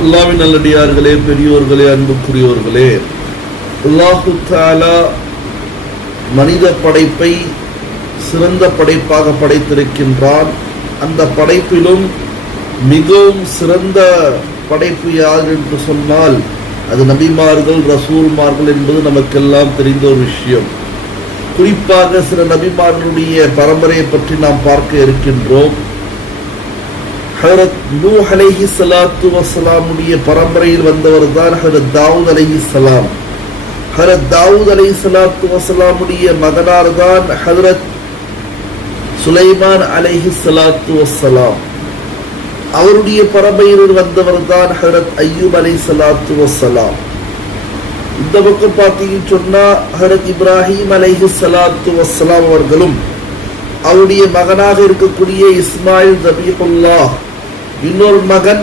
அல்லாஹ்வின் நல்லடியார்களே, பெரியோர்களே, அன்புக்குரியோர்களே, அல்லாஹு தஆலா மனித படைப்பை சிறந்த படைப்பாக படைத்திருக்கின்றான். அந்த படைப்பிலும் மிகவும் சிறந்த படைப்பு யார் என்று சொன்னால் அது நபிமார்கள், ரசூல்மார்கள் என்பது நமக்கெல்லாம் தெரிந்த ஒரு விஷயம். குறிப்பாக சில நபிமார்களுடைய பரம்பரையை பற்றி நாம் பார்க்க இருக்கின்றோம். ஹஜ்ரத் நூஹ் அலைஹிஸ்ஸலாத்து வஸ்ஸலாமுடைய பரம்பரையில் வந்தவர் தான் ஹஜ்ரத் தாவூத் அலைஹிஸ்ஸலாம். ஹஜ்ரத் தாவூத் அலைஹிஸ்ஸலாத்து வஸ்ஸலாமுடைய மகனார் தான் ஹஜ்ரத் சுலைமான் அலைஹிஸ்ஸலாத்து வஸ்ஸலாம். அவருடைய பரம்பரையில் வந்தவர் தான் ஹஜ்ரத் அய்யூப் அலைஹிஸ்ஸலாத்து வஸ்ஸலாம். இந்த பக்கம் பார்த்தீங்கன்னு சொன்னா ஹஜ்ரத் இப்ராஹிம் அலைஹிஸ்ஸலாத்து வஸ்ஸலாம் அவர்களும் அவருடைய மகனாக இருக்கக்கூடிய இஸ்மாயில் ஜபீஹுல்லாஹ், இன்னொரு மகன்